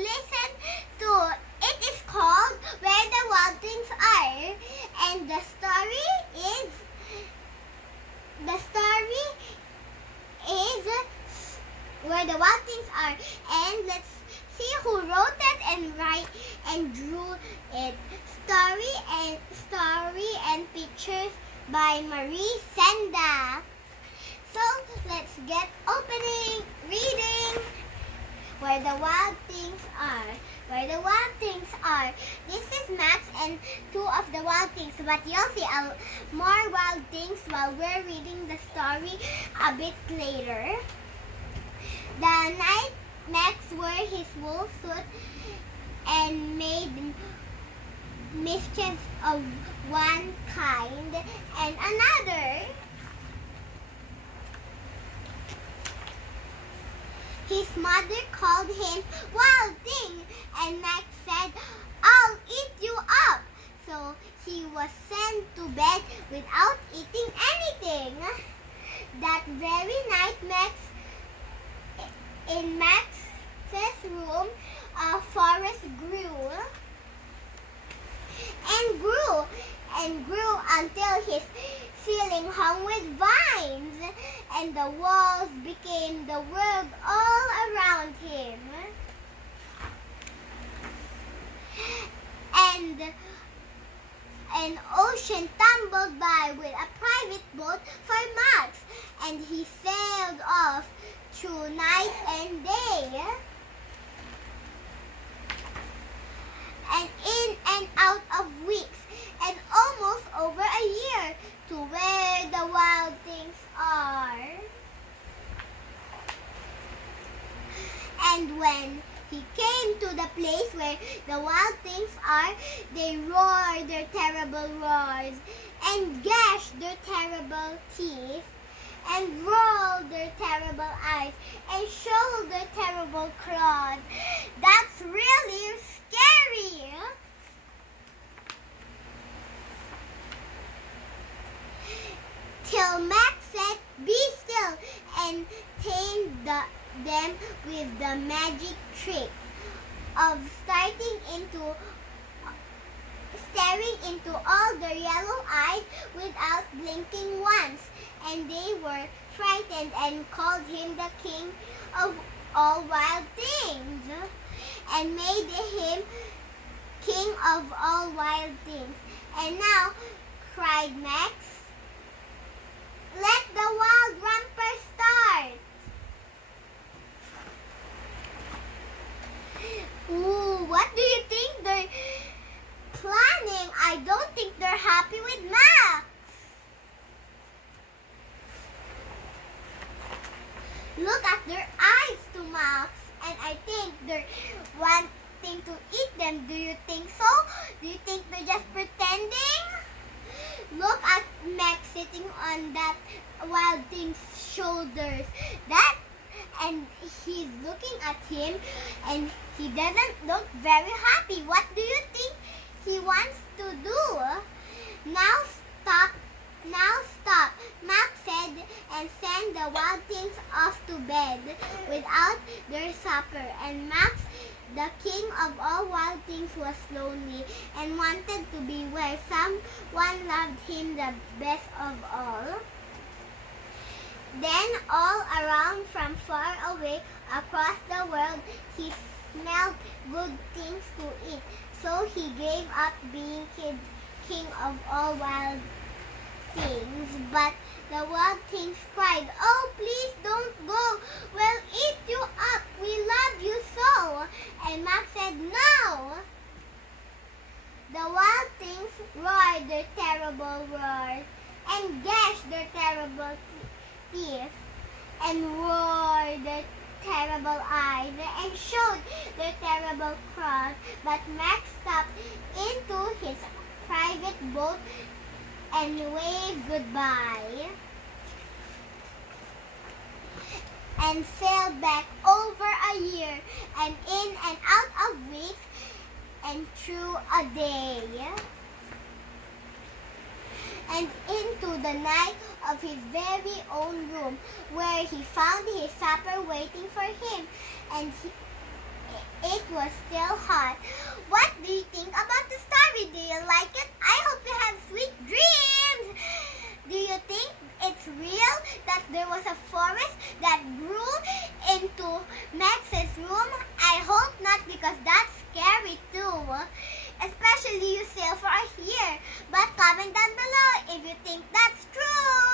listen to. It is called Where the Wild Things Are, and the story is Where the Wild Things Are. And let's see who wrote it and drew it. Story and pictures by Maurice Sendak. So let's get reading. Where the Wild Things Are. Where the Wild Things Are. This is Max and two of the wild things, but you'll see more wild things while we're reading the story a bit later. The night Max wore his wool suit and made mischief of one kind and another. His mother called him Wild Thing, and Max said, "I'll eat you up." So he was sent to bed without eating anything. That very night, in Max's room, a forest grew and grew until his ceiling hung with vines, and the walls became the world all around him. And an ocean tumbled by with a private boat for Max, and he sailed off through night and day, and in and out of weeks, and almost over a year, to where the wild things are. And when he came to the place where the wild things are, they roared their terrible roars, and gashed their terrible teeth, and rolled their terrible eyes, and showed their terrible claws. That's really scary. Till Max said, "Be still," and tamed them with the magic trick of staring into all their yellow eyes without blinking once. And they were frightened and called him the King of all wild things, and made him King of all wild things. And now, cried Max, let the wild romper start. Ooh, what do you think they're planning? I don't think they're happy with Max. Look at their eyes to Max, and I think they're wanting to eat them. Do you think so? Do you think they're just pretending? Look at Max sitting on that wild thing's shoulders. And he's looking at him, and he doesn't look very happy. What do you think he wants to do? Now stop, Max said, and sent the wild things off to bed without their supper. And Max, the king of all wild things, was lonely and wanted to be where someone loved him the best of all. Then all around, from far away across the world, he smelled good things to eat. So he gave up being king of all wild things. But the wild things cried, "Oh, please don't go. We'll eat you up. We love you so." And Max said, "No." The wild things roared their terrible roars, and gashed their terrible teeth, and roared their terrible eyes, and showed their terrible claws. But Max stepped into his private boat and waved goodbye, and sailed back over a year, and in and out of weeks, and through a day, and into the night of his very own room, where he found his supper waiting for him, and it was still hot. What do you think about the story? Do you like it? I hope you have sweet dreams. Do you think it's real that there was a forest that grew into Max's room? I hope not, because that's scary too. Especially you sail for a year. But comment down below if you think that's true.